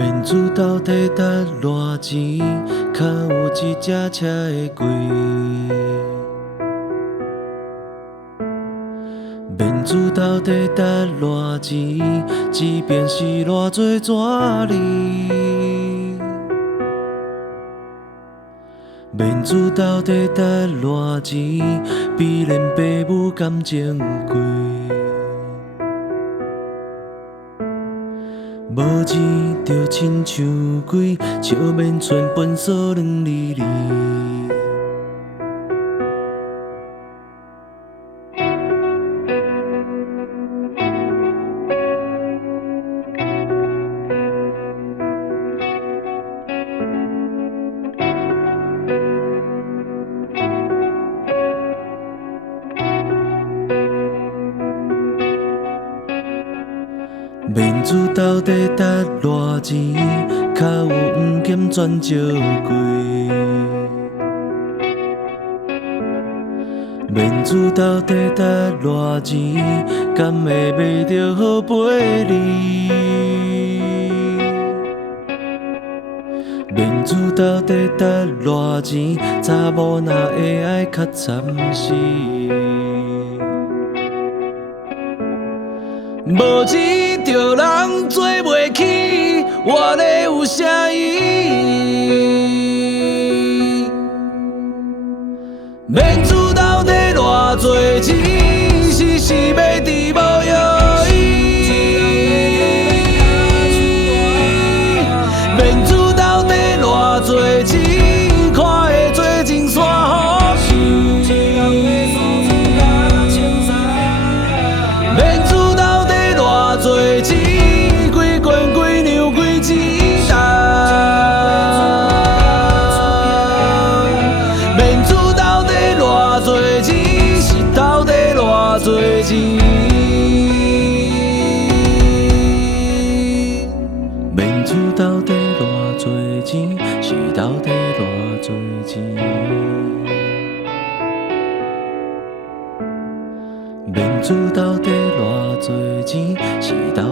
面子到底值偌钱，较有一只车会贵？面子到底值偌钱？即便是偌多纸字。面子到底值偌钱？比连爸母感情贵。无钱就亲像鬼，笑面寸分数2厘厘。面子到底值偌钱？较有黄金钻石贵。面子到底值偌钱？敢会买着好陪你？面子到底值偌钱？查某哪会爱较惨死？无钱着人做袂起，活咧有啥意义？面子到底偌多钱？时时要治无药医。面子到底偌多钱？看会做情线好戏。面子到底偌多钱？几罐几两几钱重？面子到底偌多钱？是到底偌多钱？面子到底偌多钱？是到底偌多钱？面子到底偌多钱？是到